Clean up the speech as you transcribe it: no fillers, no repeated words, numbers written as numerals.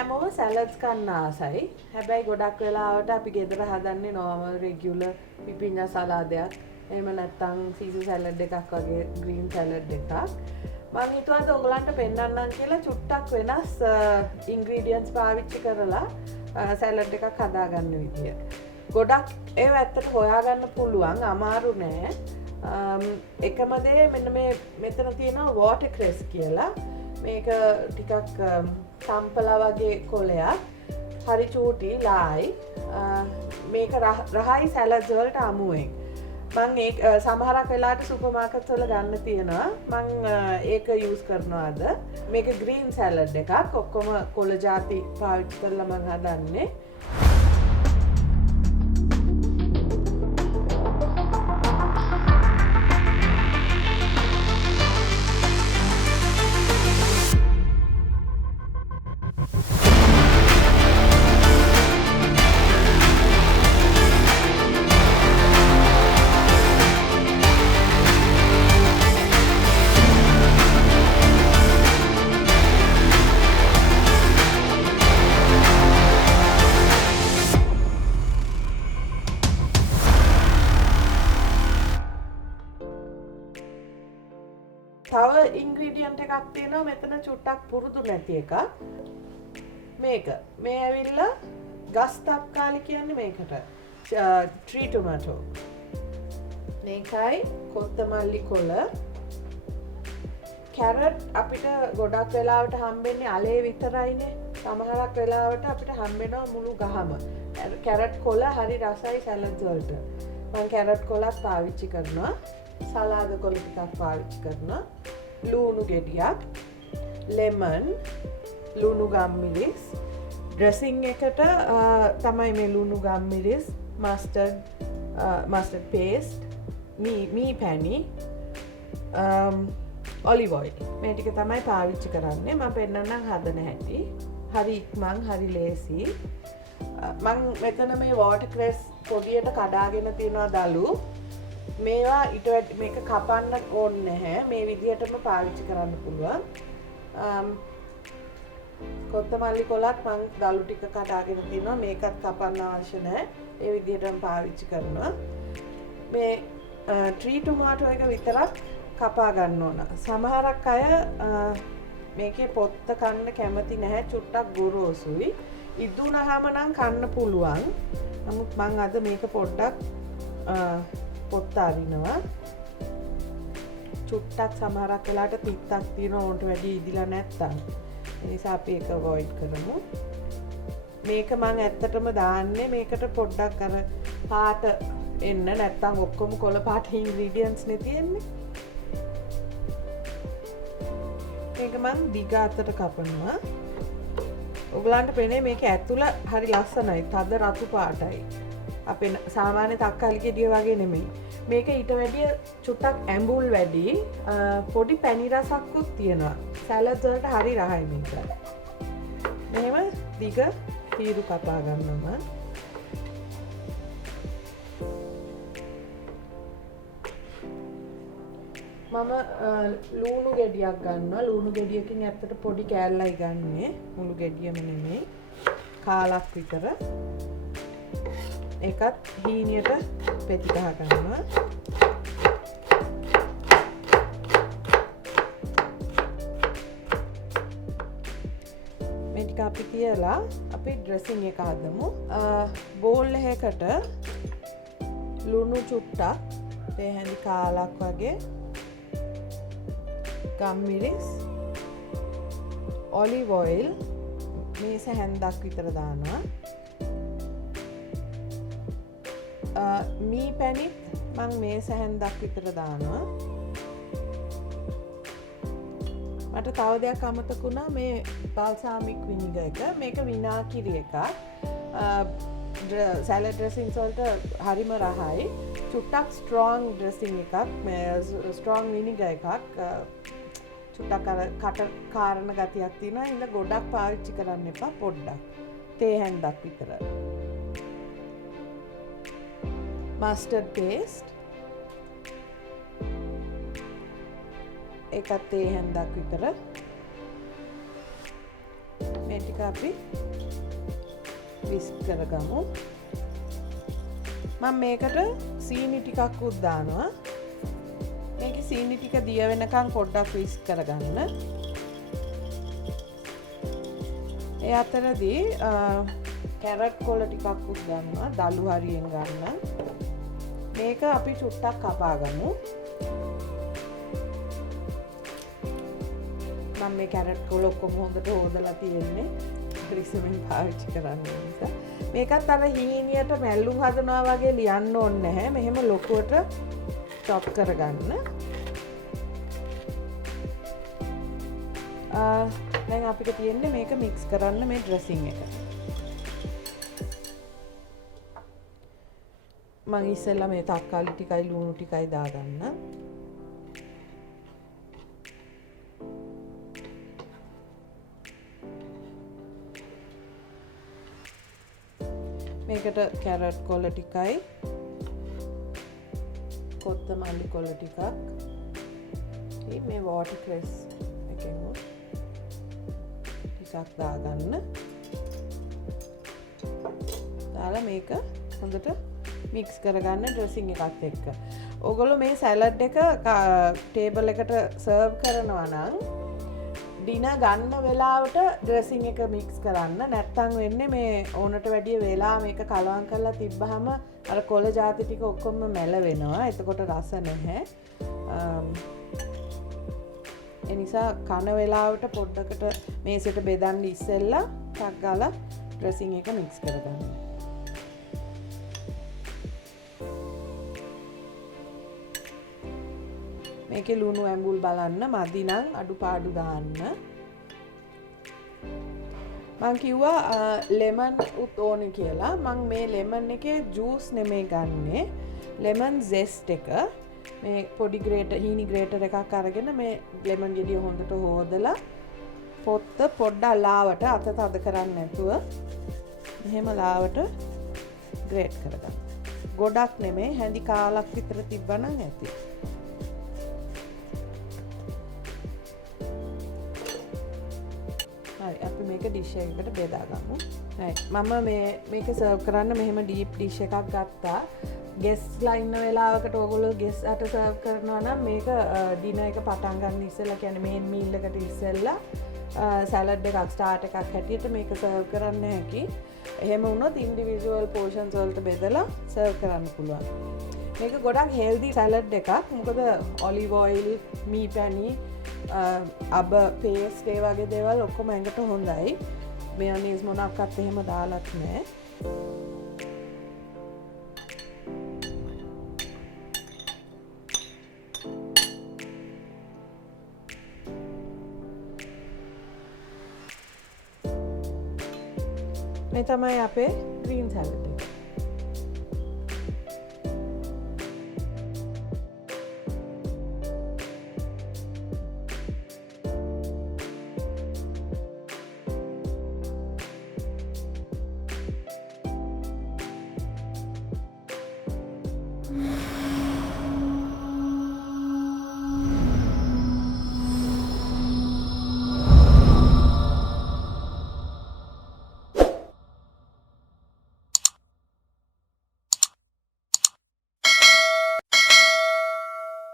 හැමෝම සැලඩ්ස් කන්න ආසයි. හැබැයි ගොඩක් වෙලාවට අපි ගෙදර හදන්නේ normal regular පිපිඤ්ඤා සලාදයක්. එහෙම නැත්නම් සීසු සැලඩ් එකක් වගේ green සැලඩ් එකක්. මම හිතුවා ඔයගලන්ට පෙන්නන්නම් කියලා චුට්ටක් වෙනස් ingredients පාවිච්චි කරලා සැලඩ් එකක් හදාගන්න විදිය. ගොඩක් ඒව ඇත්තට හොයාගන්න පුළුවන්, අමාරු නෑ. එකම දේ මෙන්න මේ මෙතන තියෙනවා watercress කියලා. මේක ටිකක් සම්පලා වගේ කොලයක්. හරි චූටි ලායි. මේක රහයි සැලඩ්ස් වලට අමුවෙන්. මම ඒක සමහරක් වෙලාවට සුපර් මාකට්ස් වල ගන්න තියෙනවා. මම ඒක යූස් කරනවා අද. මේක ග්‍රීන් සැලඩ් එකක්. ඔක්කොම කොළ ಜಾති පාවිච්චි කරලා මම හදන්නේ. තව ඉන්ග්‍රීඩියන්ට් එකක් තියෙනවා මෙතන චුට්ටක් පුරුදු නැති එකක්. මේක. මේ ඇවිල්ලා ගස් තක්කාලි කියන්නේ මේකට. tree tomato. මේකයි කොත්තමල්ලි කොළ. කැරට් අපිට ගොඩක් වෙලාවට හම්බෙන්නේ අලේ විතරයිනේ. සමහරක් වෙලාවට අපිට හම්බෙනවා මුළු ගහම. කැරට් කොළ හරි රසයි සැලඩ් වලට. මම කැරට් කොළත් පාවිච්චි කරනවා. සලාද කොළ ටිකක් පාවිච්චි කරනවා. ලුණු ගෙඩියක්, ලෙමන්, ලුණු ගම්මිරිස්, ඩ්‍රෙසිං එකට තමයි මේ ලුණු ගම්මිරිස්, මස්ටර්ඩ් පේස්ට්, මී පැණි, ඔලිව් ඔයිල්. මේ ටික තමයි පාවිච්චි කරන්නේ. මම පෙන්නන්නම් හදන හැටි. හරි ඉක්මන්, හරි ලේසි. මම මෙතන මේ watercress පොඩියට කඩාගෙන තියනවා දළු. මේවා ඊට මේක කපන්න ඕනේ නැහැ. මේ විදිහටම පාවිච්චි කරන්න පුළුවන්. කොත්තමල්ලි කොලත් මම දළු ටික කඩාගෙන තියනවා. මේකත් කපන්න අවශ්‍ය නැහැ. ඒ විදිහටම පාවිච්චි කරනවා. මේ ට්‍රී ටොමාටෝ එක විතරක් කපා ගන්න ඕන. සමහරක් අය මේකේ පොත්ත කන්න කැමති නැහැ. චුට්ටක් ගොරෝසුයි. ඉදුණාම නම් කන්න පුළුවන්. නමුත් මම අද මේක පොඩ්ඩක් පොත්ත අරිනවා. චුට්ටක් සමහරක් වෙලාවට පිත්තක් තියෙනවා උන්ට වැඩි ඉදිලා නැත්තම්. ඒ නිසා අපි ඒක අවොයිඩ් කරමු. මේක මම ඇත්තටම දාන්නේ මේකට පොඩ්ඩක් අර පාට එන්න, නැත්තම් ඔක්කොම කොළ පාට ඉන්ග්‍රීඩියන්ට්ස් නේ තියෙන්නේ. මේක මම දිග අතට කපනවා. ඔයගලන්ට පේන්නේ මේක ඇතුළ හරි ලස්සනයි. තද රතු පාටයි. අපේ සාමාන්‍ය තක්කාලි ගෙඩිය වගේ නෙමෙයි. මේක ඊට වැඩිය චුට්ටක් ඇඹුල් වැඩි. පොඩි පැණි රසක්කුත් තියෙනවා. සැලඩ් වලට හරි රහයි මේක. මෙහෙම දිග පීරු කපා ගන්නවා. මම ලුණු ගෙඩියක් ගන්නවා. ලුණු ගෙඩියකින් ඇත්තට පොඩි කෑල්ලයි ගන්නෙ. මුළු ගෙඩියම නෙමෙයි. කාලක් විතර. ඒකත් හීනියට පෙති ගහ ගන්නවා. මේ ටික අපි තියලා අපි ඩ්‍රෙසින් එක හදමු. බෝල් එකකට ලුණු චුට්ටක්, තේ හැඳි කාලක් වගේ, ගම්මිරිස්, ඔලිව් ඔයිල් මේස හැන්දක් විතර දානවා. මී පැණිත් මං මේස හැන්දක් විතර දානවා. මට තව දෙයක් අමතකුණා. මේ බල්සාමික් විනිගර් එක. මේක විනාකිරි එකක්. සැලඩ් ඩ්‍රෙසින්ග්ස් වලට හරිම රහයි. චුට්ටක් ස්ට්‍රෝං ඩ්‍රෙසින් එකක්. ස්ට්‍රෝං විනිගර් එකක්. චුට්ටක් කට කාරණ ගතියක් තියෙනවා. ඉන්න ගොඩක් පාවිච්චි කරන්න එපා. පොඩ්ඩක්. තේ හැන්දක් විතර. මස්ටර්ඩ් පේස්ට් ඒකත් තේ හැන්දක් විතර. මේ මේ ටික අපි විස්ක් කරගමු. මම මේකට සීනි ටිකක් උත් දානවා. මේකේ සීනි ටික දිය වෙනකන් පොඩ්ඩක් විස්ක් කරගන්න. ඒ අතරදී කැරට් කොළ ටිකක් උත් ගන්නවා. දළු හරියෙන් ගන්න. මේක අපි චුට්ටක් කපා ගමු. මම මේ කැරට් කොළ ඔක්කොම හොඳට හොදලා තියෙන්නේ. ක්‍රිස්මෙන් පාවිච්චි කරන්න නිසා. මේකත් අර හීනියට මැල්ලුම් හදනවා වගේ ලියන්න ඕනේ නැහැ. මෙහෙම ලොකුවට චොප් කරගන්න. දැන් අපිට තියෙන්නේ මේක මික්ස් කරන්න මේ ඩ්‍රෙසින් එක. මම ඉස්සෙල්ලා මේ තක්කාලි ටිකයි ලුණු ටිකයි දාගන්න. මේකට කැරට් කොළ ටිකයි කොත්තමල්ලි කොළ ටිකක් මේ වෝටර් ක්‍රෙස් එකෙන් ටිකක් දාගන්න. දාලා මේක හොඳට මික්ස් කරගන්න ඩ්‍රෙසින් එකත් එක්ක. ඕගොල්ලෝ මේ සැලඩ් එක ටේබල් එකට සර්ව් කරනවා නම් ඩිනර් ගන්න වෙලාවට ඩ්‍රෙසින් එක මික්ස් කරන්න. නැත්තම් වෙන්නේ මේ ඕනට වැඩිය වෙලා මේක කලවම් කරලා තිබ්බහම අර කොළ ಜಾති ටික ඔක්කොම මැල වෙනවා. එතකොට රස නැහැ. ඒ නිසා කන වෙලාවට පොඩ්ඩකට මේසෙට බෙදන්න ඉස්සෙල්ලා ටක් ගාලා ඩ්‍රෙසින් එක මික්ස් කරගන්න. මේකේ ලුණු ඇඹුල් බලන්න මදි නම් අඩුපාඩු දාන්න. මං කිව්වා ලෙමන් උත් ඕනේ කියලා. මං මේ ලෙමන් එකේ ජූස් නෙමෙයි ගන්නෙ. ලෙමන් zest එක. මේ පොඩි ග්‍රේටර් හීනි ග්‍රේටර් එකක් අරගෙන මේ ලෙමන් ගෙඩිය හොඳට හොදලා පොත්ත පොඩ්ඩක් ලාවට අත තද කරන්නේ නැතුව මෙහෙම ලාවට ග්‍රේට් කරගන්න. ගොඩක් නෙමෙයි හැඳි කාලක් විතර තිබ්බනම් ඇති. අපි මේක ඩිෂ් එකකට බෙදාගමු. මම මේක සර්ව් කරන්න මෙහෙම ඩීප් ඩිෂ් එකක් ගත්තා. ගෙස්ලා ඉන්න වෙලාවකට ඕගොල්ලෝ ගෙස් අට සර්ව් කරනවා නම් මේක ඩිනර් එක පටන් ගන්න ඉස්සෙල්ලා කියන්නේ මේන් මීල් එකට ඉස්සෙල්ලා සලාඩ් එකක් ස්ටාර්ට් එකක් හැටියට මේක සර්ව් කරන්න හැකි. එහෙම වුණොත් ඉන්ඩිවිජුවල් පෝෂන්ස් වලට බෙදලා සර්ව් කරන්න පුළුවන්. මේක ගොඩක් හෙල්දි සලාඩ් එකක්. මොකද ඔලිව් ඔයිල්, මී පැණි, අබ පේස්ට් ඒ වගේ දේවල් ඔක්කොම ඇඟට හොඳයි. මේයනීස් මොනක්වත් එහෙම දාලත් නැහැ. මේ තමයි අපේ ග්‍රීන් සලාඩ්.